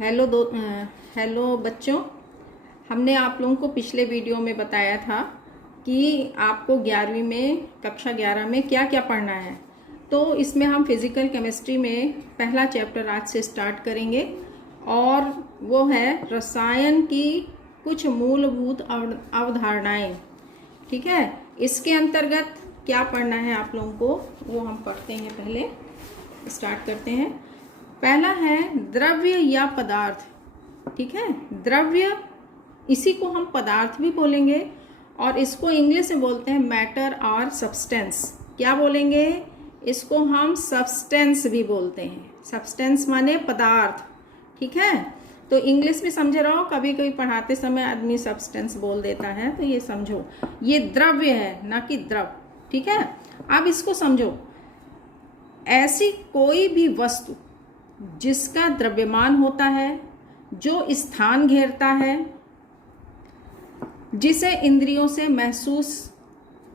Hello बच्चों। हमने आप लोगों को पिछले वीडियो में बताया था कि आपको 11वीं में कक्षा 11 में क्या क्या पढ़ना है। तो इसमें हम फिज़िकल केमिस्ट्री में पहला चैप्टर आज से स्टार्ट करेंगे और वो है रसायन की कुछ मूलभूत अवधारणाएं। ठीक है, इसके अंतर्गत क्या पढ़ना है आप लोगों को वो हम पढ़ते हैं। पहले स्टार्ट करते हैं। पहला है द्रव्य या पदार्थ। ठीक है, द्रव्य, इसी को हम पदार्थ भी बोलेंगे और इसको इंग्लिश में बोलते हैं मैटर और सब्सटेंस। क्या बोलेंगे? इसको हम सब्सटेंस भी बोलते हैं। सब्सटेंस माने पदार्थ। ठीक है, तो इंग्लिश में समझ रहा हो, कभी कभी पढ़ाते समय आदमी सब्सटेंस बोल देता है, तो ये समझो ये द्रव्य है ना कि द्रव। ठीक है, अब इसको समझो। ऐसी कोई भी वस्तु जिसका द्रव्यमान होता है, जो स्थान घेरता है, जिसे इंद्रियों से महसूस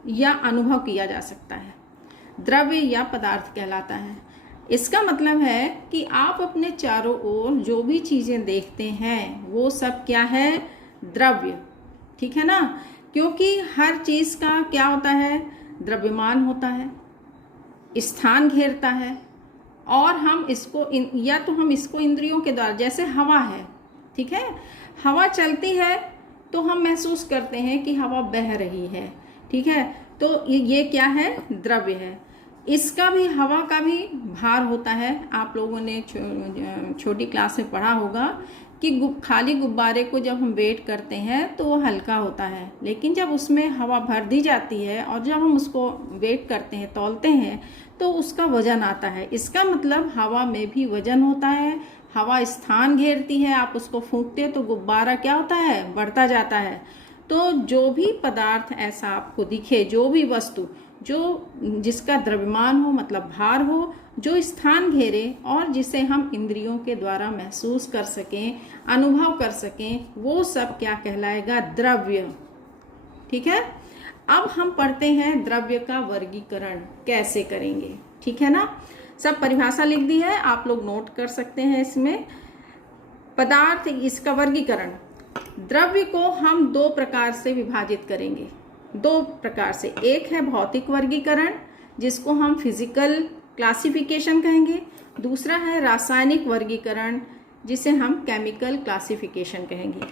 या अनुभव किया जा सकता है, द्रव्य या पदार्थ कहलाता है। इसका मतलब है कि आप अपने चारों ओर जो भी चीज़ें देखते हैं वो सब क्या है? द्रव्य। ठीक है ना, क्योंकि हर चीज़ का क्या होता है? द्रव्यमान होता है, स्थान घेरता है और हम इसको या तो हम इसको इंद्रियों के द्वारा, जैसे हवा है। ठीक है, हवा चलती है तो हम महसूस करते हैं कि हवा बह रही है। ठीक है, तो ये क्या है? द्रव्य है। इसका भी, हवा का भी भार होता है। आप लोगों ने छोटी क्लास में पढ़ा होगा कि खाली गुब्बारे को जब हम वेट करते हैं तो वो हल्का होता है, लेकिन जब उसमें हवा भर दी जाती है और जब हम उसको वेट करते हैं, तौलते हैं, तो उसका वजन आता है। इसका मतलब हवा में भी वजन होता है। हवा स्थान घेरती है, आप उसको फूंकते हैं तो गुब्बारा क्या होता है? बढ़ता जाता है। तो जो भी पदार्थ ऐसा आपको दिखे, जो भी वस्तु जिसका द्रव्यमान हो, मतलब भार हो, जो स्थान घेरे और जिसे हम इंद्रियों के द्वारा महसूस कर सकें, अनुभव कर सकें, वो सब क्या कहलाएगा? द्रव्य। ठीक है, अब हम पढ़ते हैं द्रव्य का वर्गीकरण कैसे करेंगे। ठीक है ना, सब परिभाषा लिख दी है, आप लोग नोट कर सकते हैं इसमें। पदार्थ, इसका वर्गीकरण। द्रव्य को हम दो प्रकार से विभाजित करेंगे, दो प्रकार से। एक है भौतिक वर्गीकरण, जिसको हम फिजिकल क्लासिफिकेशन कहेंगे। दूसरा है रासायनिक वर्गीकरण, जिसे हम केमिकल क्लासिफिकेशन कहेंगे।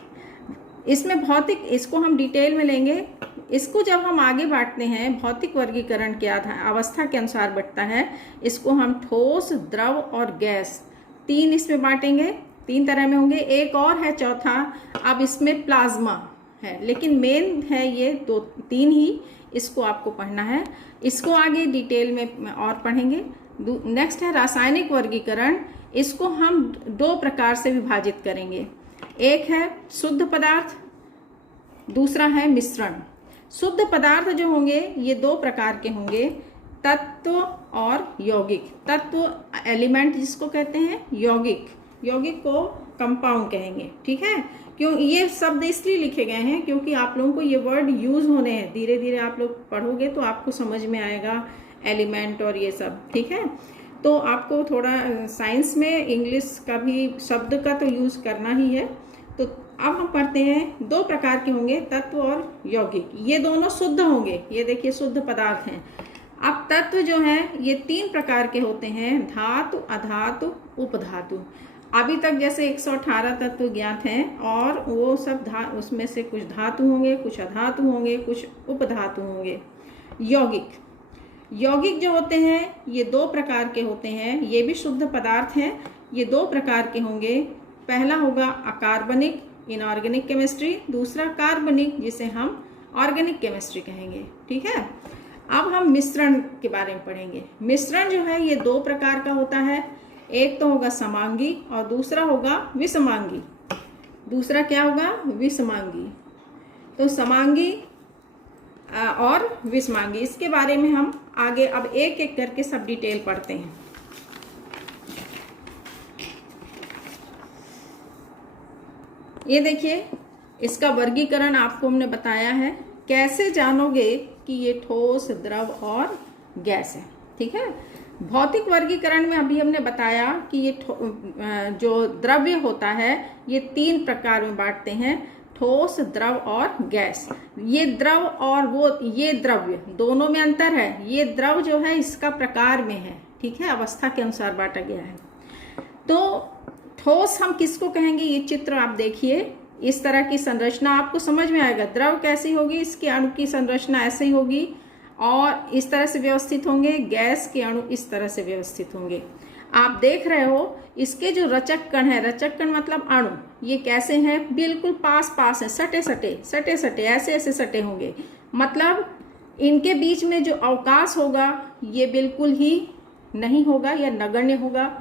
इसमें भौतिक, इसको हम डिटेल में लेंगे। इसको जब हम आगे बांटते हैं, भौतिक वर्गीकरण के अवस्था के अनुसार बढ़ता है। इसको हम ठोस, द्रव और गैस, तीन इसमें बांटेंगे। तीन तरह में होंगे। एक और है चौथा, अब इसमें प्लाज्मा है, लेकिन मेन है ये तीन ही। इसको आपको पढ़ना है, इसको आगे डिटेल में और पढ़ेंगे। नेक्स्ट है रासायनिक वर्गीकरण। इसको हम दो प्रकार से विभाजित करेंगे। एक है शुद्ध पदार्थ, दूसरा है मिश्रण। शुद्ध पदार्थ जो होंगे ये दो प्रकार के होंगे, तत्व और यौगिक। तत्व एलिमेंट जिसको कहते हैं, यौगिक को कंपाउंड कहेंगे। ठीक है, क्यों ये शब्द इसलिए लिखे गए हैं क्योंकि आप लोगों को ये वर्ड यूज होने हैं। धीरे धीरे आप लोग पढ़ोगे तो आपको समझ में आएगा एलिमेंट और ये सब। ठीक है, तो आपको थोड़ा साइंस में इंग्लिश का भी शब्द का तो यूज करना ही है। तो अब हम पढ़ते हैं, दो प्रकार के होंगे, तत्व और यौगिक। ये दोनों शुद्ध होंगे, ये देखिए शुद्ध पदार्थ हैं। अब तत्व जो है ये तीन प्रकार के होते हैं, धातु, अधातु, उपधातु। अभी तक जैसे 118 तत्व ज्ञात हैं और वो सब उसमें से कुछ धातु होंगे, कुछ अधातु होंगे, कुछ उपधातु होंगे। यौगिक जो होते हैं ये दो प्रकार के होते हैं, ये भी शुद्ध पदार्थ हैं। ये दो प्रकार के होंगे। पहला होगा अकार्बनिक, इनऑर्गेनिक केमिस्ट्री। दूसरा कार्बनिक, जिसे हम ऑर्गेनिक केमिस्ट्री कहेंगे। ठीक है, अब हम मिश्रण के बारे में पढ़ेंगे। मिश्रण जो है ये दो प्रकार का होता है। एक तो होगा समांगी और दूसरा होगा विषमांगी। दूसरा क्या होगा? विषमांगी। तो समांगी और विषमांगी, इसके बारे में हम आगे अब एक एक करके सब डिटेल पढ़ते हैं। ये देखिए, इसका वर्गीकरण आपको हमने बताया है। कैसे जानोगे कि ये ठोस, द्रव और गैस है? ठीक है, भौतिक वर्गीकरण में अभी हमने बताया कि ये जो द्रव्य होता है ये 3 प्रकार में बांटते हैं, ठोस, द्रव और गैस। ये द्रव और ये द्रव्य दोनों में अंतर है। ये द्रव जो है इसका प्रकार में है, ठीक है, अवस्था के अनुसार बांटा गया है। तो ठोस हम किसको कहेंगे, ये चित्र आप देखिए, इस तरह की संरचना आपको समझ में आएगा। द्रव कैसी होगी, इसके अणु की संरचना ऐसे ही होगी और इस तरह से व्यवस्थित होंगे। गैस के अणु इस तरह से व्यवस्थित होंगे। आप देख रहे हो इसके जो रचक कण है, रचक कण मतलब अणु, ये कैसे हैं, बिल्कुल पास पास है, सटे सटे ऐसे ऐसे सटे होंगे। मतलब इनके बीच में जो अवकाश होगा ये बिल्कुल ही नहीं होगा या नगण्य होगा।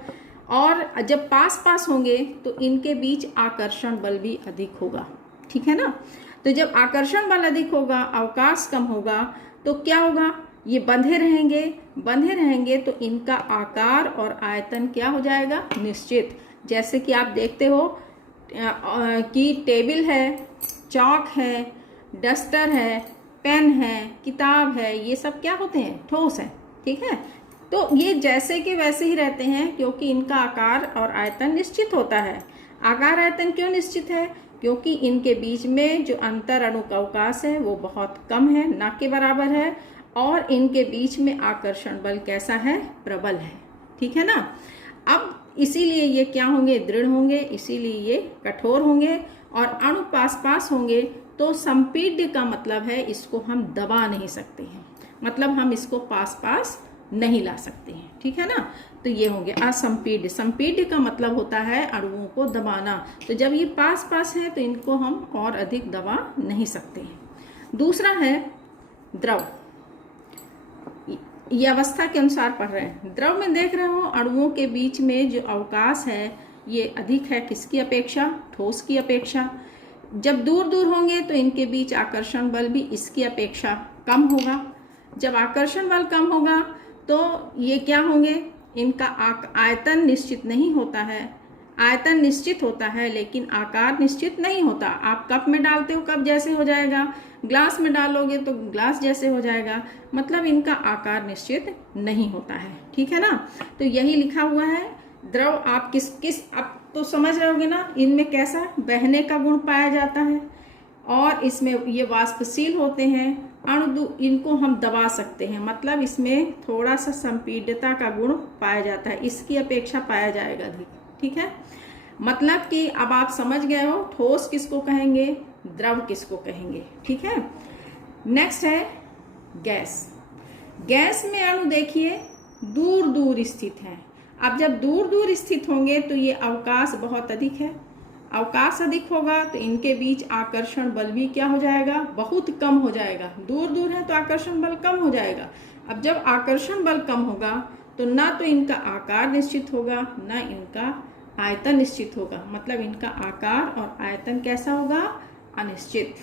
और जब पास पास होंगे तो इनके बीच आकर्षण बल भी अधिक होगा, ठीक है ना। तो जब आकर्षण बल अधिक होगा, अवकाश कम होगा, तो क्या होगा, ये बंधे रहेंगे तो इनका आकार और आयतन क्या हो जाएगा, निश्चित। जैसे कि आप देखते हो कि टेबल है, चौक है, डस्टर है, पेन है, किताब है, ये सब क्या होते हैं, ठोस है, ठीक है। तो ये जैसे कि वैसे ही रहते हैं क्योंकि इनका आकार और आयतन निश्चित होता है। आकार आयतन क्यों निश्चित है, क्योंकि इनके बीच में जो अंतर अणु का अवकाश है वो बहुत कम है, ना के बराबर है, और इनके बीच में आकर्षण बल कैसा है, प्रबल है, ठीक है ना। अब इसीलिए ये क्या होंगे, दृढ़ होंगे, इसीलिए ये कठोर होंगे और अणु पास पास होंगे। तो संपीड्य का मतलब है इसको हम दबा नहीं सकते हैं, मतलब हम इसको पास पास नहीं ला सकते हैं, ठीक है ना। तो ये हो गया असंपीड्य। संपीड्य का मतलब होता है अणुओं को दबाना। तो जब ये पास पास है तो इनको हम और अधिक दबा नहीं सकते हैं। दूसरा है द्रव। ये अवस्था के अनुसार पढ़ रहे हैं। द्रव में देख रहे हो अणुओं के बीच में जो अवकाश है ये अधिक है, किसकी अपेक्षा, ठोस की अपेक्षा। जब दूर दूर होंगे तो इनके बीच आकर्षण बल भी इसकी अपेक्षा कम होगा। जब आकर्षण बल कम होगा तो ये क्या होंगे, इनका आयतन निश्चित नहीं होता है। आयतन निश्चित होता है लेकिन आकार निश्चित नहीं होता। आप कप में डालते हो, कप जैसे हो जाएगा, ग्लास में डालोगे तो ग्लास जैसे हो जाएगा, मतलब इनका आकार निश्चित नहीं होता है, ठीक है ना। तो यही लिखा हुआ है। द्रव आप किस आप तो समझ रहे होगे ना, इनमें कैसा बहने का गुण पाया जाता है और इसमें ये वाष्पशील होते हैं। अणु इनको हम दबा सकते हैं, मतलब इसमें थोड़ा सा संपीड्यता का गुण पाया जाता है, इसकी अपेक्षा पाया जाएगा अधिक, ठीक है। मतलब कि अब आप समझ गए हो ठोस किसको कहेंगे, द्रव किसको कहेंगे, ठीक है। नेक्स्ट है गैस। गैस में अणु देखिए दूर दूर स्थित है। अब जब दूर दूर स्थित होंगे तो ये अवकाश बहुत अधिक है। अवकाश अधिक होगा तो इनके बीच आकर्षण बल भी क्या हो जाएगा, बहुत कम हो जाएगा। दूर दूर है तो आकर्षण बल कम हो जाएगा। अब जब आकर्षण बल कम होगा तो ना तो इनका आकार निश्चित होगा, ना इनका आयतन निश्चित होगा, मतलब इनका आकार और आयतन कैसा होगा, अनिश्चित,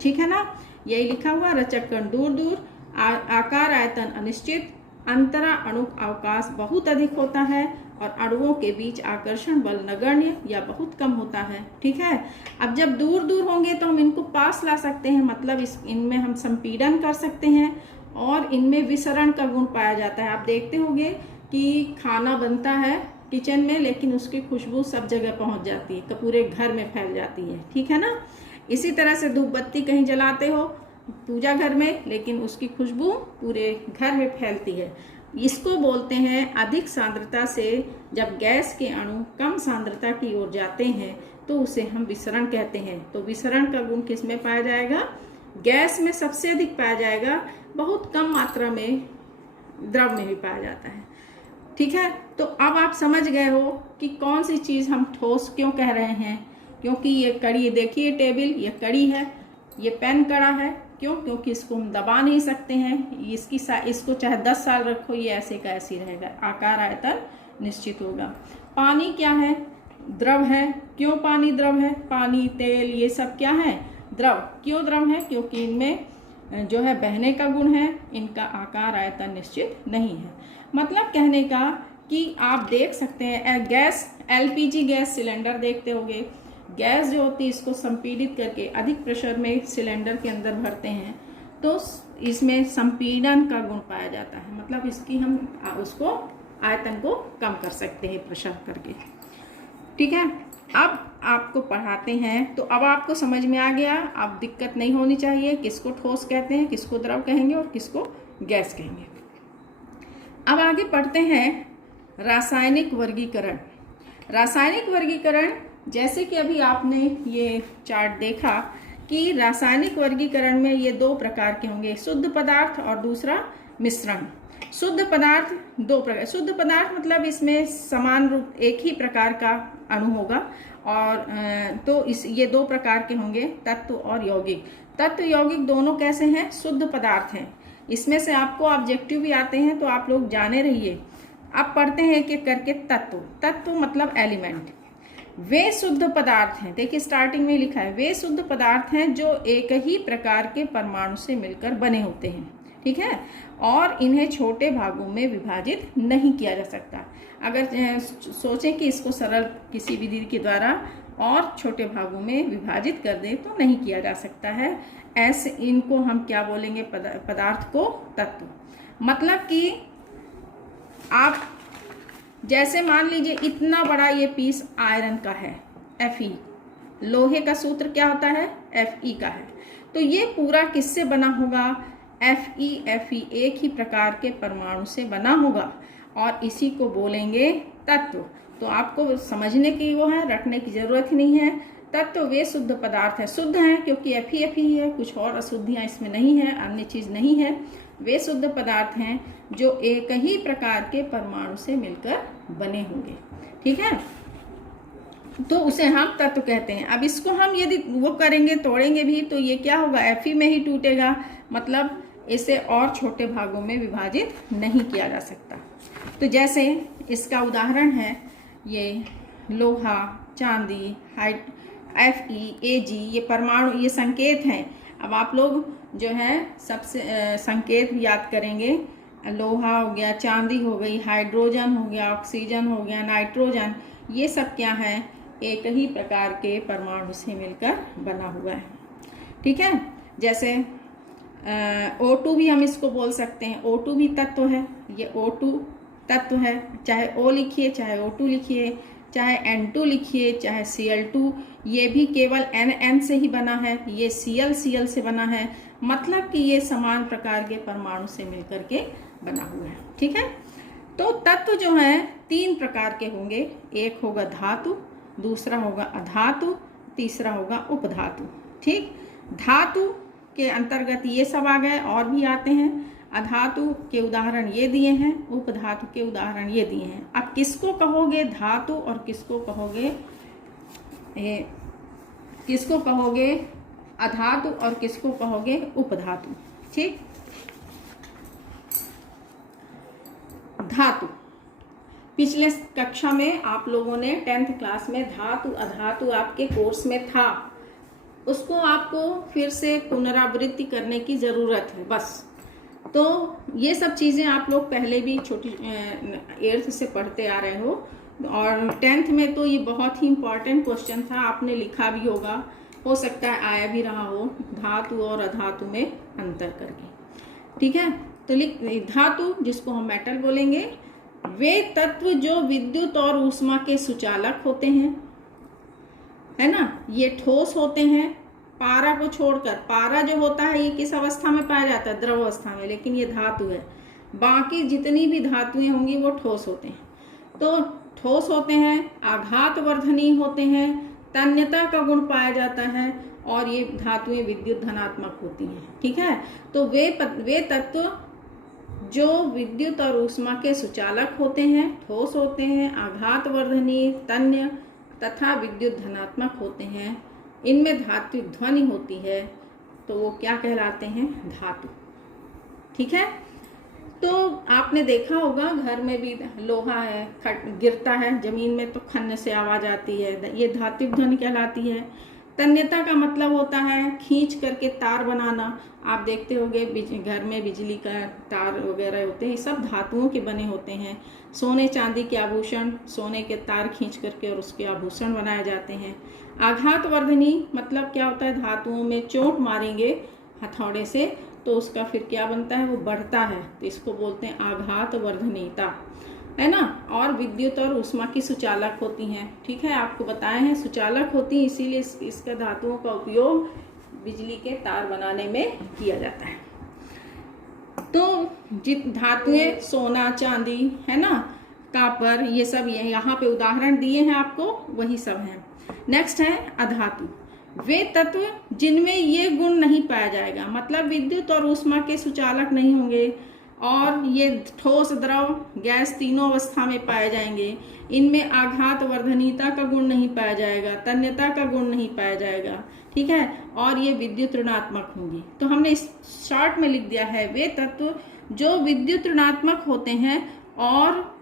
ठीक है ना। यही लिखा हुआ, रचक कण दूर दूर, आकार आयतन अनिश्चित, अंतरा अणु अवकाश बहुत अधिक होता है और अणुओं के बीच आकर्षण बल नगण्य या बहुत कम होता है, ठीक है। अब जब दूर दूर होंगे तो हम इनको पास ला सकते हैं, मतलब इनमें हम संपीड़न कर सकते हैं और इनमें विसरण का गुण पाया जाता है। आप देखते होंगे कि खाना बनता है किचन में लेकिन उसकी खुशबू सब जगह पहुंच जाती है, पूरे घर में फैल जाती है, ठीक है ना। इसी तरह से धूप बत्ती कहीं जलाते हो पूजा घर में, लेकिन उसकी खुशबू पूरे घर में फैलती है। इसको बोलते हैं अधिक सांद्रता से जब गैस के अणु कम सांद्रता की ओर जाते हैं तो उसे हम विसरण कहते हैं। तो विसरण का गुण किस में पाया जाएगा, गैस में सबसे अधिक पाया जाएगा, बहुत कम मात्रा में द्रव में भी पाया जाता है, ठीक है। तो अब आप समझ गए हो कि कौन सी चीज़ हम ठोस क्यों कह रहे हैं, क्योंकि ये कड़ी देखिए, टेबल ये कड़ी है, ये पेन कड़ा है, क्यों, क्योंकि इसको हम दबा नहीं सकते हैं। इसको चाहे 10 साल रखो ये ऐसे का ऐसे रहेगा, आकार आयतन निश्चित होगा। पानी क्या है, द्रव है। क्यों पानी द्रव है, पानी तेल ये सब क्या है, द्रव। क्यों द्रव है, क्योंकि इनमें जो है बहने का गुण है, इनका आकार आयतन निश्चित नहीं है। मतलब कहने का कि आप देख सकते हैं गैस, LPG गैस सिलेंडर देखते होंगे, गैस जो होती है इसको संपीड़ित करके अधिक प्रेशर में सिलेंडर के अंदर भरते हैं तो इसमें संपीड़न का गुण पाया जाता है, मतलब इसकी हम उसको आयतन को कम कर सकते हैं प्रेशर करके। ठीक है, अब आपको पढ़ाते हैं। तो अब आपको समझ में आ गया, अब दिक्कत नहीं होनी चाहिए किसको ठोस कहते हैं, किसको द्रव कहेंगे और किसको गैस कहेंगे। अब आगे पढ़ते हैं रासायनिक वर्गीकरण। रासायनिक वर्गीकरण, जैसे कि अभी आपने ये चार्ट देखा कि रासायनिक वर्गीकरण में ये दो प्रकार के होंगे, शुद्ध पदार्थ और दूसरा मिश्रण। शुद्ध पदार्थ दो प्रकार, शुद्ध पदार्थ मतलब इसमें समान रूप एक ही प्रकार का अणु होगा, और तो ये दो प्रकार के होंगे, तत्व और यौगिक। तत्व यौगिक दोनों कैसे हैं? शुद्ध पदार्थ हैं। इसमें से आपको ऑब्जेक्टिव भी आते हैं तो आप लोग जाने रहिए। अब पढ़ते हैं कि करके तत्व। तत्व मतलब एलिमेंट। वे शुद्ध पदार्थ हैं, देखिए स्टार्टिंग में लिखा है, वे शुद्ध पदार्थ हैं जो एक ही प्रकार के परमाणु से मिलकर बने होते हैं। ठीक है, और इन्हें छोटे भागों में विभाजित नहीं किया जा सकता। अगर सोचें कि इसको सरल किसी विधि के द्वारा और छोटे भागों में विभाजित कर दें तो नहीं किया जा सकता है। ऐसे इनको हम क्या बोलेंगे? पदार्थ को तत्व। मतलब कि आप जैसे मान लीजिए इतना बड़ा ये पीस आयरन का है, Fe। लोहे का सूत्र क्या होता है? Fe का है। तो ये पूरा किससे बना होगा? Fe एक ही प्रकार के परमाणु से बना होगा, और इसी को बोलेंगे तत्व। तो आपको समझने की वो है, रटने की जरूरत ही नहीं है। तत्व वे शुद्ध पदार्थ है, शुद्ध हैं क्योंकि Fe ही है, कुछ और अशुद्धियाँ इसमें नहीं है, अन्य चीज नहीं है। वे शुद्ध पदार्थ हैं जो एक ही प्रकार के परमाणु से मिलकर बने होंगे। ठीक है, तो उसे हम तत्व कहते हैं। अब इसको हम यदि वो करेंगे, तोड़ेंगे भी, तो ये क्या होगा? Fe में ही टूटेगा, मतलब इसे और छोटे भागों में विभाजित नहीं किया जा सकता। तो जैसे इसका उदाहरण है ये लोहा, चांदी, Fe, Ag, ये परमाणु, ये संकेत हैं। अब आप लोग जो है सबसे संकेत भी याद करेंगे। लोहा हो गया, चांदी हो गई, हाइड्रोजन हो गया, ऑक्सीजन हो गया, नाइट्रोजन, ये सब क्या है? एक ही प्रकार के परमाणु से मिलकर बना हुआ है। ठीक है, जैसे O2 भी हम इसको बोल सकते हैं। O2 भी तत्व है, ये O2 तत्व है। चाहे O लिखिए, चाहे O2 लिखिए, चाहे N2 लिखिए, चाहे Cl2, ये भी केवल N से ही बना है, ये Cl से बना है। मतलब कि ये समान प्रकार के परमाणु से मिलकर के बना हुआ है। ठीक है, तो तत्व जो है तीन प्रकार के होंगे। एक होगा धातु, दूसरा होगा अधातु, तीसरा होगा उपधातु। ठीक, धातु के अंतर्गत ये सब आ गए, और भी आते हैं। अधातु के उदाहरण ये दिए हैं, उपधातु के उदाहरण ये दिए हैं। अब किसको कहोगे धातु और किसको कहोगे अधातु और किसको कहोगे उपधातु? ठीक, धातु, पिछले कक्षा में आप लोगों ने 10th क्लास में धातु अधातु आपके कोर्स में था, उसको आपको फिर से पुनरावृत्ति करने की ज़रूरत है बस। तो ये सब चीज़ें आप लोग पहले भी छोटी 8th से पढ़ते आ रहे हो, और 10th में तो ये बहुत ही इम्पॉर्टेंट क्वेश्चन था, आपने लिखा भी होगा, हो सकता है आया भी रहा हो, धातु और अधातु में अंतर करके। ठीक है, तो धातु जिसको हम मेटल बोलेंगे, वे तत्व जो विद्युत और ऊष्मा के सुचालक होते हैं, है ना, ये ठोस होते हैं। पारा को छोड़कर, पारा जो होता है ये किस अवस्था में पाया जाता है? द्रव अवस्था में, लेकिन ये धातु है। बाकी जितनी भी धातुएं होंगी वो ठोस होते हैं। तो ठोस होते हैं, आघात वर्धनीय होते हैं, तन्यता का गुण पाया जाता है, और ये धातुएं विद्युत धनात्मक होती हैं। ठीक है, तो वे तत्व जो विद्युत और ऊष्मा के सुचालक होते हैं, ठोस होते हैं, आघात वर्धनीय, तन्य तथा विद्युत धनात्मक होते हैं, इनमें धात्विक ध्वनि होती है, तो वो क्या कहलाते हैं? धातु। ठीक है, तो आपने देखा होगा घर में भी लोहा है, गिरता है जमीन में तो खन्न से आवाज आती है, ये धात्विक ध्वनि कहलाती है। तन्यता का मतलब होता है खींच करके तार बनाना। आप देखते होंगे घर में बिजली का तार वगैरह होते हैं, सब धातुओं के बने होते हैं। सोने चांदी के आभूषण, सोने के तार खींच करके और उसके आभूषण बनाए जाते हैं। आघात वर्धनी मतलब क्या होता है? धातुओं में चोट मारेंगे हथौड़े से तो उसका फिर क्या बनता है, वो बढ़ता है, तो इसको बोलते हैं आघात वर्धनीयता, है ना। और विद्युत और ऊष्मा की सुचालक होती हैं, ठीक है, आपको बताए हैं सुचालक होती हैं, इसीलिए इसका धातुओं का उपयोग बिजली के तार बनाने में किया जाता है। तो धातुएं सोना चांदी, है ना, कॉपर, ये सब ये यहाँ पे उदाहरण दिए हैं आपको, वही सब हैं। नेक्स्ट है अधातु, वे तत्व जिनमें ये गुण नहीं पाया जाएगा, मतलब विद्युत और ऊष्मा के सुचालक नहीं होंगे और ये ठोस द्रव गैस तीनों अवस्था में पाए जाएंगे। इनमें आघात वर्धनीयता का गुण नहीं पाया जाएगा, तन्यता का गुण नहीं पाया जाएगा, ठीक है, और ये विद्युत ऋणात्मक होंगी। तो हमने इस शॉर्ट में लिख दिया है वे तत्व जो विद्युत ऋणात्मक होते हैं और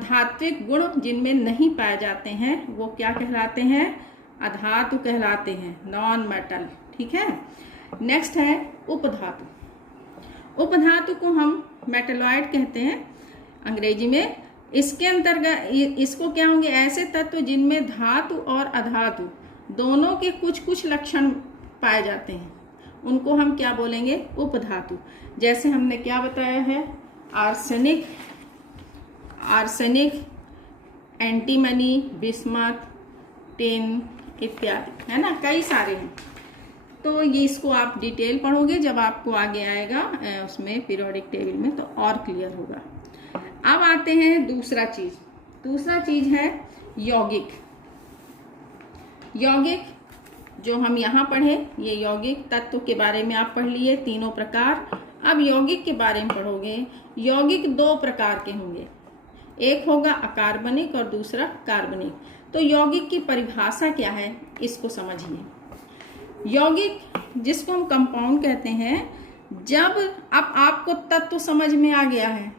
धात्विक गुण जिनमें नहीं पाए जाते हैं वो क्या कहलाते हैं, अधातु कहलाते हैं, नॉन मेटल, ठीक है। नेक्स्ट है उपधातु। उपधातु को हम मेटलॉइड कहते हैं अंग्रेजी में। इसके अंतर्गत इसको क्या होंगे, ऐसे तत्व जिनमें धातु और अधातु दोनों के कुछ कुछ लक्षण पाए जाते हैं, उनको हम क्या बोलेंगे, उपधातु। जैसे हमने क्या बताया है, आर्सेनिक, एंटीमनी, बिस्मथ, टिन इत्यादि, है ना, कई सारे हैं। तो ये इसको आप डिटेल पढ़ोगे जब आपको आगे आएगा उसमें पीरियोडिक टेबल में, तो और क्लियर होगा। अब आते हैं दूसरा चीज है यौगिक। यौगिक जो हम यहाँ पढ़े, ये यौगिक तत्व के बारे में आप पढ़ लिए, तीनों प्रकार। अब यौगिक के बारे में पढ़ोगे। यौगिक दो प्रकार के होंगे, एक होगा अकार्बनिक और दूसरा कार्बनिक। तो यौगिक की परिभाषा क्या है, इसको समझिए। यौगिक जिसको हम कंपाउंड कहते हैं, जब अब आपको तत्व समझ में आ गया है,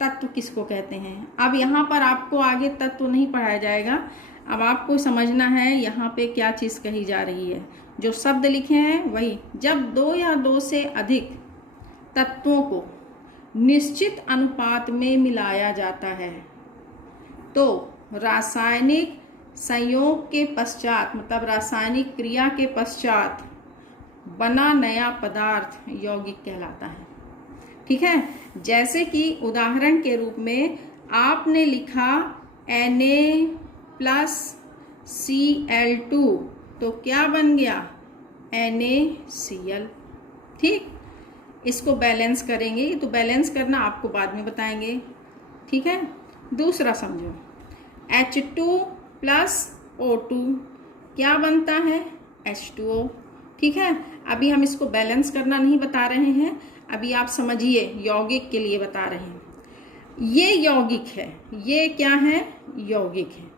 तत्व किसको कहते हैं। अब यहाँ पर आपको आगे तत्व नहीं पढ़ाया जाएगा, अब आपको समझना है यहाँ पे क्या चीज़ कही जा रही है। जो शब्द लिखे हैं वही, जब दो या दो से अधिक तत्वों को निश्चित अनुपात में मिलाया जाता है तो रासायनिक संयोग के पश्चात, मतलब रासायनिक क्रिया के पश्चात बना नया पदार्थ यौगिक कहलाता है, ठीक है। जैसे कि उदाहरण के रूप में आपने लिखा Na+Cl2, तो क्या बन गया, NaCl, ठीक। इसको बैलेंस करेंगे, तो बैलेंस करना आपको बाद में बताएंगे, ठीक है। दूसरा समझो, H2+O2 क्या बनता है, H2O, ठीक है। अभी हम इसको बैलेंस करना नहीं बता रहे हैं, अभी आप समझिए, यौगिक के लिए बता रहे हैं। ये यौगिक है, ये क्या है, यौगिक है,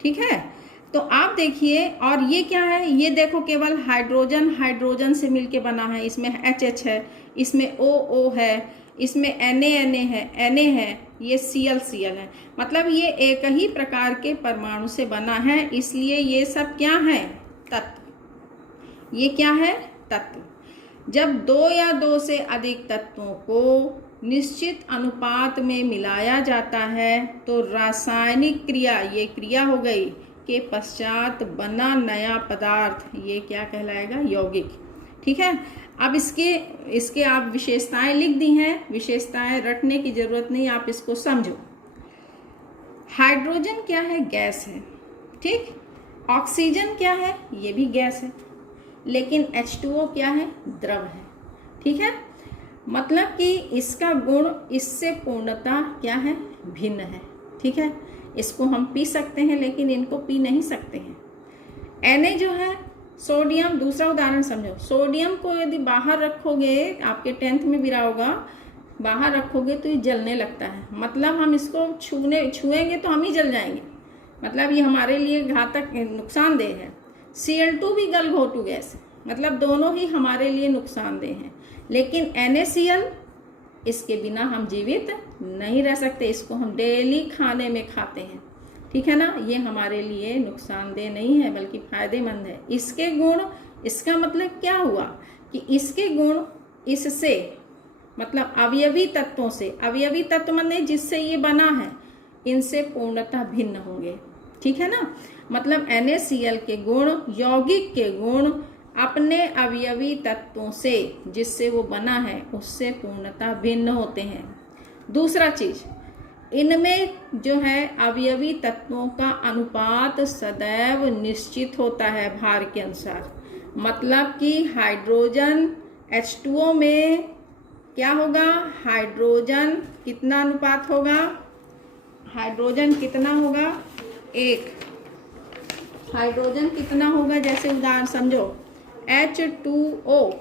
ठीक है। तो आप देखिए, और ये क्या है, ये देखो केवल हाइड्रोजन से मिलके बना है। इसमें HH है, इसमें OO है, इसमें Na है, ये Cl है, मतलब ये एक ही प्रकार के परमाणु से बना है, इसलिए ये सब क्या है, तत्व। ये क्या है, तत्व। जब दो या दो से अधिक तत्वों को निश्चित अनुपात में मिलाया जाता है तो रासायनिक क्रिया, ये क्रिया हो गई, के पश्चात बना नया पदार्थ, ये क्या कहलाएगा, यौगिक, ठीक है। अब इसके आप विशेषताएं लिख दी हैं, विशेषताएं रटने की जरूरत नहीं, आप इसको समझो। हाइड्रोजन क्या है, गैस है, ठीक। ऑक्सीजन क्या है, ये भी गैस है, लेकिन H2O क्या है, द्रव है, ठीक है। मतलब कि इसका गुण इससे पूर्णतः क्या है, भिन्न है, ठीक है। इसको हम पी सकते हैं लेकिन इनको पी नहीं सकते हैं। Na जो है सोडियम, दूसरा उदाहरण समझो, सोडियम को यदि बाहर रखोगे, आपके 10th में भी रहा होगा, बाहर रखोगे तो ये जलने लगता है, मतलब हम इसको छुएंगे तो हम ही जल जाएंगे, मतलब ये हमारे लिए घातक नुकसानदेह है। Cl2 भी गलघोटू गैस है, मतलब दोनों ही हमारे लिए नुकसानदेह हैं। लेकिन NaCl, इसके बिना हम जीवित नहीं रह सकते, इसको हम डेली खाने में खाते हैं, ठीक है ना। ये हमारे लिए नुकसानदेह नहीं है बल्कि फायदेमंद है। इसके गुण, इसका मतलब क्या हुआ कि इसके गुण इससे, मतलब अवयवी तत्वों से, अवयवी तत्व माने जिससे ये बना है, इनसे पूर्णतः भिन्न होंगे, ठीक है ना। मतलब NaCl के गुण, यौगिक के गुण अपने अवयवी तत्वों से, जिससे वो बना है, उससे पूर्णतः भिन्न होते हैं। दूसरा चीज, इनमें जो है अवयवी तत्वों का अनुपात सदैव निश्चित होता है भार के अनुसार। मतलब कि हाइड्रोजन H2O में क्या होगा, हाइड्रोजन कितना अनुपात होगा, हाइड्रोजन कितना होगा, 1। हाइड्रोजन कितना होगा, जैसे उदाहरण समझो H2O,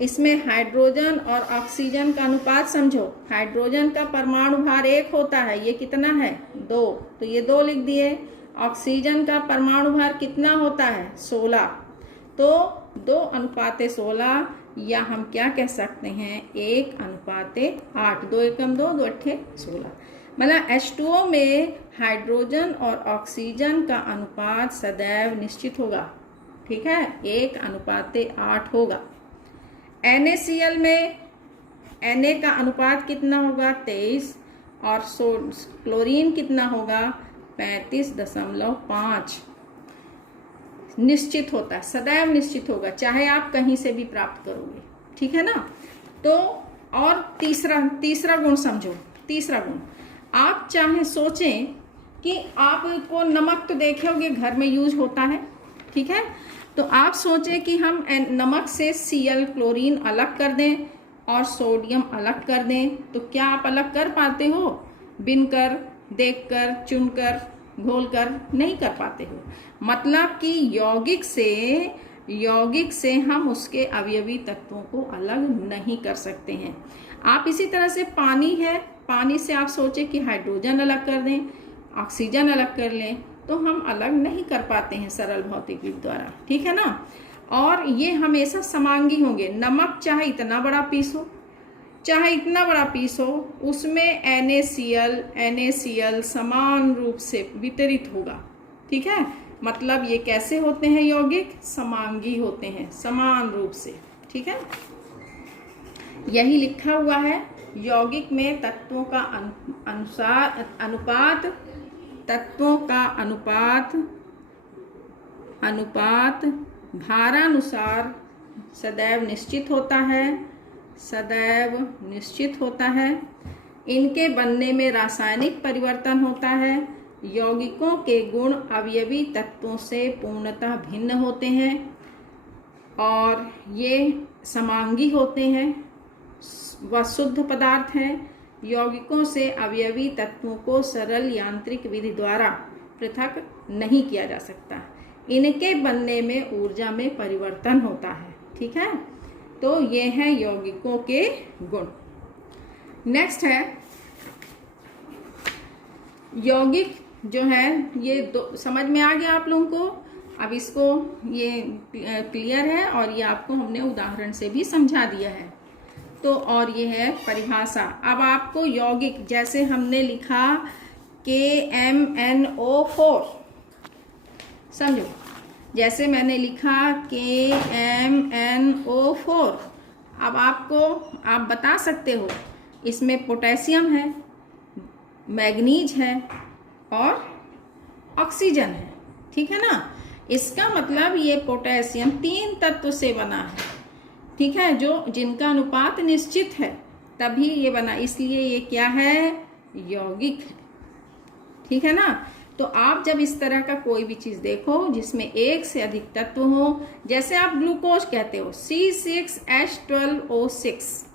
इसमें हाइड्रोजन और ऑक्सीजन का अनुपात समझो। हाइड्रोजन का परमाणु भार 1 होता है, ये कितना है, 2, तो ये 2 लिख दिए। ऑक्सीजन का परमाणु भार कितना होता है, 16, तो 2:16, या हम क्या कह सकते हैं, 1:8। 2 एकम 2, 2 अट्ठे 16। मतलब H2O में हाइड्रोजन और ऑक्सीजन का अनुपात सदैव निश्चित होगा, ठीक है, 1:8 होगा। NaCl में Na का अनुपात कितना होगा, 23, और क्लोरीन कितना होगा, 35.5। निश्चित होता है, सदैव निश्चित होगा, चाहे आप कहीं से भी प्राप्त करोगे, ठीक है ना। तो और तीसरा गुण समझो। तीसरा गुण, आप चाहे सोचें कि आपको नमक तो देखे होगे घर में यूज होता है, ठीक है, तो आप सोचें कि हम नमक से Cl क्लोरीन अलग कर दें और सोडियम अलग कर दें, तो क्या आप अलग कर पाते हो, बिनकर, देखकर, चुनकर, घोलकर नहीं कर पाते हो। मतलब कि यौगिक से हम उसके अवयवी तत्वों को अलग नहीं कर सकते हैं। आप इसी तरह से पानी है, पानी से आप सोचें कि हाइड्रोजन अलग कर दें, ऑक्सीजन अलग कर लें, तो हम अलग नहीं कर पाते हैं सरल भौतिक विधि द्वारा, ठीक है ना। और ये हमेशा समांगी होंगे। नमक चाहे इतना बड़ा पीस हो, चाहे इतना बड़ा पीस हो, उसमें NaCl समान रूप से वितरित होगा, ठीक है। मतलब ये कैसे होते हैं यौगिक, समांगी होते हैं, समान रूप से, ठीक है। यही लिखा हुआ है, यौगिक में तत्वों का अनुपात, तत्वों का अनुपात भारानुसार सदैव निश्चित होता है, सदैव निश्चित होता है। इनके बनने में रासायनिक परिवर्तन होता है। यौगिकों के गुण अवयवी तत्वों से पूर्णतः भिन्न होते हैं और ये समांगी होते हैं व शुद्ध पदार्थ हैं। यौगिकों से अवयवी तत्वों को सरल यांत्रिक विधि द्वारा पृथक नहीं किया जा सकता। इनके बनने में ऊर्जा में परिवर्तन होता है, ठीक है। तो ये हैं यौगिकों के गुण। नेक्स्ट है यौगिक जो है, ये दो समझ में आ गया आप लोगों को। अब इसको ये क्लियर है और ये आपको हमने उदाहरण से भी समझा दिया है। तो और ये है परिभाषा। अब आपको यौगिक जैसे हमने लिखा KMNO4, समझो, जैसे मैंने लिखा KMNO4। अब आप बता सकते हो इसमें पोटेशियम है, मैग्नीज है और ऑक्सीजन है, ठीक है ना। इसका मतलब ये पोटेशियम 3 तत्व से बना है, ठीक है, जिनका अनुपात निश्चित है, तभी ये बना, इसलिए ये क्या है, यौगिक है, ठीक है ना। तो आप जब इस तरह का कोई भी चीज देखो जिसमें एक से अधिक तत्व हो, जैसे आप ग्लूकोज कहते हो C6H12O6,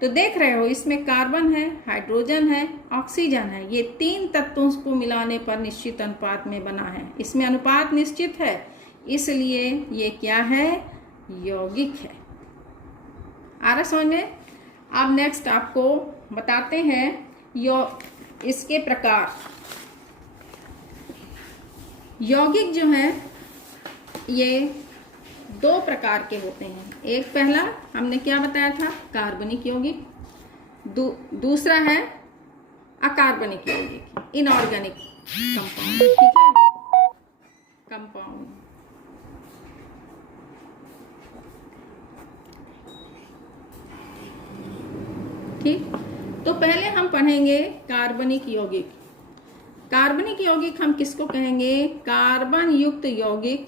तो देख रहे हो इसमें कार्बन है, हाइड्रोजन है, ऑक्सीजन है, ये 3 तत्वों को मिलाने पर निश्चित अनुपात में बना है। इसमें अनुपात निश्चित है, इसलिए ये क्या है, यौगिक है। आ रहा समझ में। अब नेक्स्ट आपको बताते हैं इसके प्रकार। यौगिक जो है ये 2 प्रकार के होते हैं। एक पहला हमने क्या बताया था, कार्बनिक यौगिक। दूसरा है अकार्बनिक यौगिक, इनऑर्गेनिक कंपाउंड, ठीक है, कंपाउंड। ठीक, तो पहले हम पढ़ेंगे कार्बनिक यौगिक। कार्बनिक यौगिक हम किसको कहेंगे, कार्बन युक्त यौगिक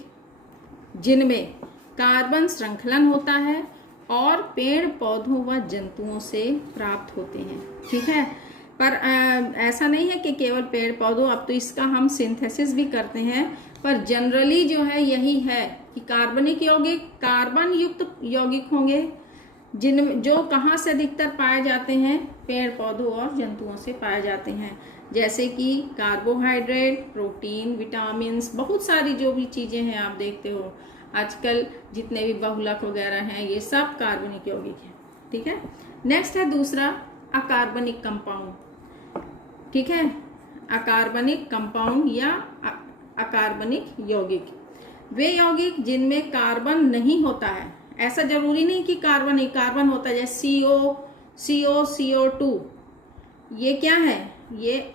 जिनमें कार्बन श्रृंखलन होता है और पेड़ पौधों व जंतुओं से प्राप्त होते हैं। ठीक है, पर ऐसा नहीं है कि केवल पेड़ पौधों, अब तो इसका हम सिंथेसिस भी करते हैं, पर जनरली जो है यही है कि कार्बनिक यौगिक कार्बन युक्त यौगिक होंगे, जो कहाँ से अधिकतर पाए जाते हैं, पेड़ पौधों और जंतुओं से पाए जाते हैं, जैसे कि कार्बोहाइड्रेट, प्रोटीन, विटामिन्स, बहुत सारी जो भी चीज़ें हैं आप देखते हो आजकल जितने भी बहुलक वगैरह हैं, ये सब कार्बनिक यौगिक हैं। ठीक है, नेक्स्ट है दूसरा अकार्बनिक कंपाउंड। ठीक है, अकार्बनिक कंपाउंड या अकार्बनिक यौगिक, वे यौगिक जिनमें कार्बन नहीं होता है। ऐसा जरूरी नहीं कि कार्बन ही कार्बन होता है, जैसे CO2, ये क्या है, ये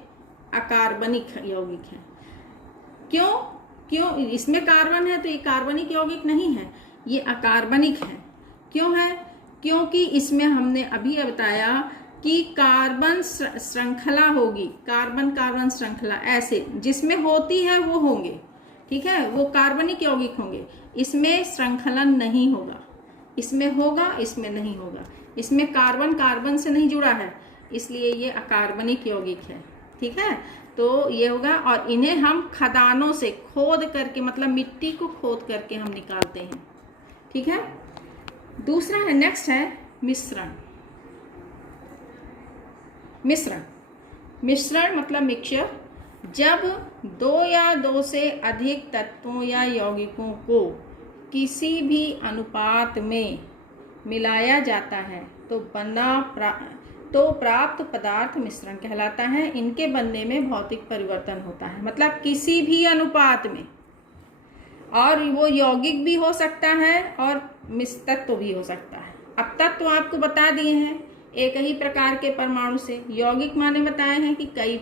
अकार्बनिक यौगिक है। क्यों इसमें कार्बन है तो ये कार्बनिक यौगिक नहीं है, ये अकार्बनिक है। क्यों है? क्योंकि इसमें हमने अभी बताया कि कार्बन श्रृंखला होगी, कार्बन श्रृंखला ऐसे जिसमें होती है वो होंगे। ठीक है, वो कार्बनिक यौगिक होंगे। इसमें श्रृंखलन नहीं होगा, इसमें होगा, इसमें नहीं होगा। इसमें कार्बन से नहीं जुड़ा है, इसलिए ये अकार्बनिक यौगिक है। ठीक है, तो ये होगा, और इन्हें हम खदानों से खोद करके, मतलब मिट्टी को खोद करके हम निकालते हैं। ठीक है, दूसरा है, नेक्स्ट है मिश्रण। मिश्रण मतलब मिक्सचर, जब दो या दो से अधिक तत्वों या यौगिकों को किसी भी अनुपात में मिलाया जाता है तो प्राप्त पदार्थ मिश्रण कहलाता है। इनके बनने में भौतिक परिवर्तन होता है, मतलब किसी भी अनुपात में, और वो यौगिक भी हो सकता है और तत्व भी हो सकता है। अब तत्व आपको बता दिए हैं, एक ही प्रकार के परमाणु से। यौगिक माने बताए हैं कि कई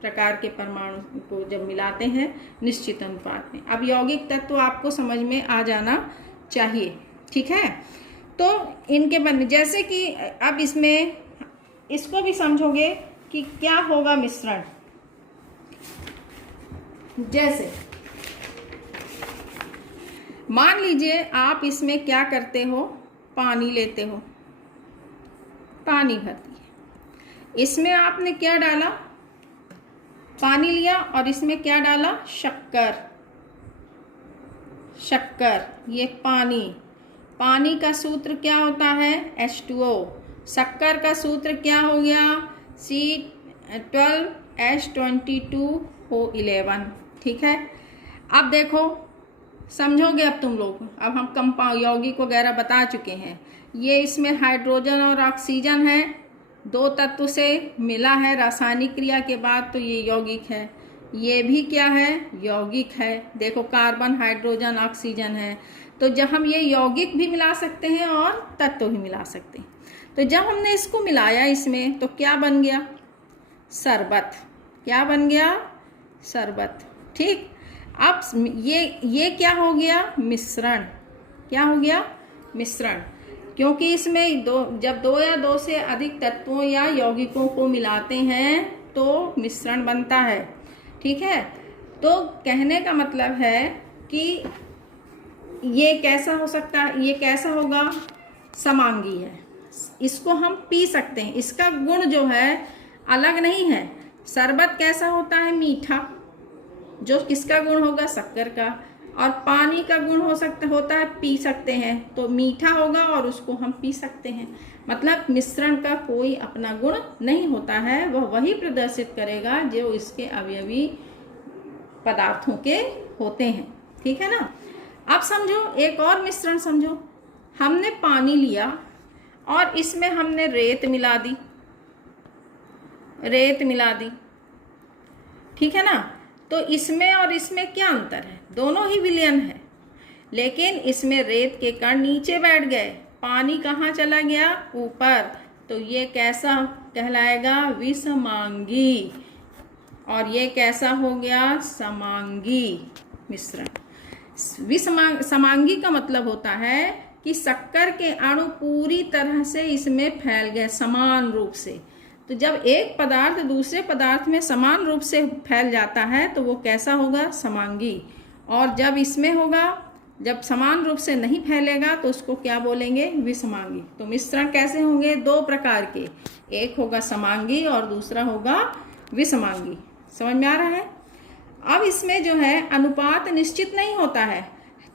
प्रकार के परमाणु को जब मिलाते हैं निश्चित अनुपात में। अब यौगिक तत्व आपको समझ में आ जाना चाहिए। ठीक है, तो इनके बनने, जैसे कि अब इसमें इसको भी समझोगे कि क्या होगा मिश्रण। जैसे मान लीजिए आप इसमें क्या करते हो, पानी लेते हो, पानी भरती है, इसमें आपने क्या डाला, पानी लिया, और इसमें क्या डाला, शक्कर। ये पानी का सूत्र क्या होता है, H2O। शक्कर का सूत्र क्या हो गया, C12H22O11। ठीक है, अब देखो, समझोगे अब तुम लोग। अब हम कंपाउंड यौगिक वगैरह बता चुके हैं। ये इसमें हाइड्रोजन और ऑक्सीजन है, दो तत्व से मिला है रासायनिक क्रिया के बाद, तो ये यौगिक है। ये भी क्या है, यौगिक है। देखो, कार्बन, हाइड्रोजन, ऑक्सीजन है, तो जब हम ये यौगिक भी मिला सकते हैं और तत्व भी मिला सकते हैं। तो जब हमने इसको मिलाया इसमें, तो क्या बन गया, शरबत। क्या बन गया, शरबत। ठीक, अब ये क्या हो गया, मिश्रण। क्या हो गया, मिश्रण, क्योंकि इसमें जब दो या दो से अधिक तत्वों या यौगिकों को मिलाते हैं तो मिश्रण बनता है। ठीक है, तो कहने का मतलब है कि ये कैसा हो सकता है, ये कैसा होगा, समांगी है। इसको हम पी सकते हैं, इसका गुण जो है अलग नहीं है। शरबत कैसा होता है, मीठा, जो किसका गुण होगा, शक्कर का। और पानी का गुण होता है, पी सकते हैं, तो मीठा होगा और उसको हम पी सकते हैं। मतलब मिश्रण का कोई अपना गुण नहीं होता है, वह वही प्रदर्शित करेगा जो इसके अवयवी पदार्थों के होते हैं। ठीक है ना। अब समझो एक और मिश्रण समझो, हमने पानी लिया और इसमें हमने रेत मिला दी, ठीक है ना। तो इसमें और इसमें क्या अंतर है, दोनों ही विलयन है, लेकिन इसमें रेत के कण नीचे बैठ गए, पानी कहाँ चला गया, ऊपर। तो ये कैसा कहलाएगा, विषमांगी, और ये कैसा हो गया, समांगी मिश्रण। समांगी का मतलब होता है कि शक्कर के अणु पूरी तरह से इसमें फैल गए समान रूप से। तो जब एक पदार्थ दूसरे पदार्थ में समान रूप से फैल जाता है तो वो कैसा होगा, समांगी। और जब इसमें होगा जब समान रूप से नहीं फैलेगा तो उसको क्या बोलेंगे, विषमांगी। तो मिश्रण कैसे होंगे, दो प्रकार के, एक होगा समांगी और दूसरा होगा विषमांगी। समझ में आ रहा है। अब इसमें जो है अनुपात निश्चित नहीं होता है,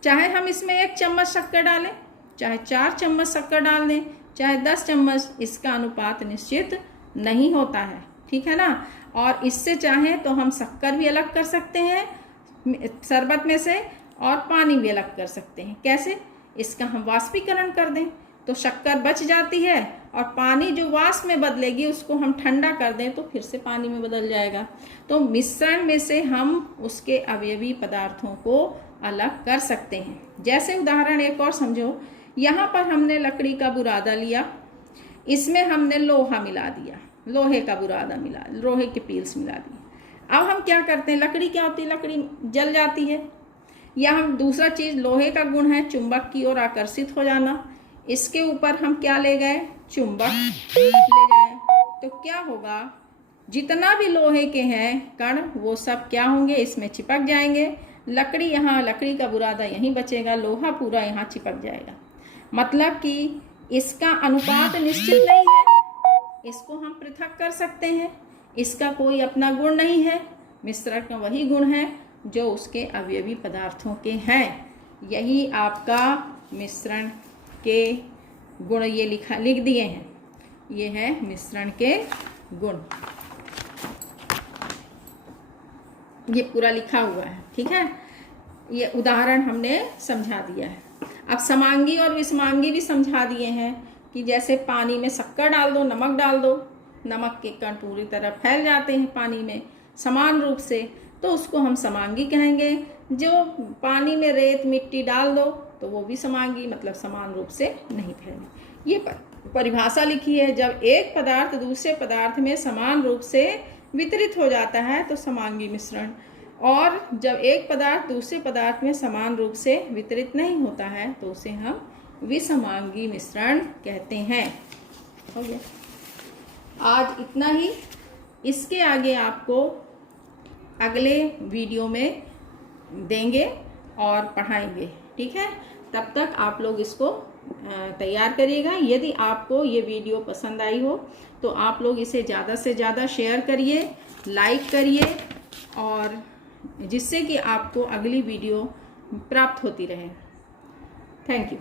चाहे हम इसमें 1 चम्मच शक्कर डालें, चाहे 4 चम्मच शक्कर डाल दें, चाहे 10 चम्मच, इसका अनुपात निश्चित नहीं होता है, ठीक है ना। और इससे चाहे तो हम शक्कर भी अलग कर सकते हैं शरबत में से, और पानी भी अलग कर सकते हैं। कैसे, इसका हम वाष्पीकरण कर दें तो शक्कर बच जाती है, और पानी जो वाष्प में बदलेगी उसको हम ठंडा कर दें तो फिर से पानी में बदल जाएगा। तो मिश्रण में से हम उसके अवयवी पदार्थों को अलग कर सकते हैं। जैसे उदाहरण एक और समझो, यहाँ पर हमने लकड़ी का बुरादा लिया, इसमें हमने लोहा मिला दिया, लोहे का बुरादा मिला, लोहे के पील्स मिला दिए। अब हम क्या करते हैं, लकड़ी क्या होती है, लकड़ी जल जाती है। या हम दूसरा चीज़, लोहे का गुण है चुंबक की ओर आकर्षित हो जाना, इसके ऊपर हम क्या ले गए, चुंबक ले गए, तो क्या होगा, जितना भी लोहे के हैं कण वो सब क्या होंगे, इसमें चिपक जाएंगे। लकड़ी यहाँ, लकड़ी का बुरादा यहीं बचेगा, लोहा पूरा यहाँ चिपक जाएगा। मतलब कि इसका अनुपात निश्चित नहीं है, इसको हम पृथक कर सकते हैं, इसका कोई अपना गुण नहीं है, मिश्रण का वही गुण है जो उसके अवयवी पदार्थों के हैं। यही आपका मिश्रण के गुण ये लिख दिए हैं, ये है मिश्रण के गुण, ये पूरा लिखा हुआ है, ठीक है। ये उदाहरण हमने समझा दिया है। अब समांगी और विषमांगी भी समझा दिए हैं कि जैसे पानी में शक्कर डाल दो, नमक डाल दो, नमक के कण पूरी तरह फैल जाते हैं पानी में समान रूप से, तो उसको हम समांगी कहेंगे। जो पानी में रेत मिट्टी डाल दो तो वो भी समांगी, मतलब समान रूप से नहीं फैले। ये परिभाषा लिखी है, जब एक पदार्थ दूसरे पदार्थ में समान रूप से वितरित हो जाता है तो समांगी मिश्रण, और जब एक पदार्थ दूसरे पदार्थ में समान रूप से वितरित नहीं होता है तो उसे हम विषमांगी मिश्रण कहते हैं। हो गया, आज इतना ही। इसके आगे आपको अगले वीडियो में देंगे और पढ़ाएंगे, ठीक है। तब तक आप लोग इसको तैयार करिएगा। यदि आपको ये वीडियो पसंद आई हो तो आप लोग इसे ज़्यादा से ज़्यादा शेयर करिए, लाइक करिए, और जिससे कि आपको अगली वीडियो प्राप्त होती रहे। Thank you.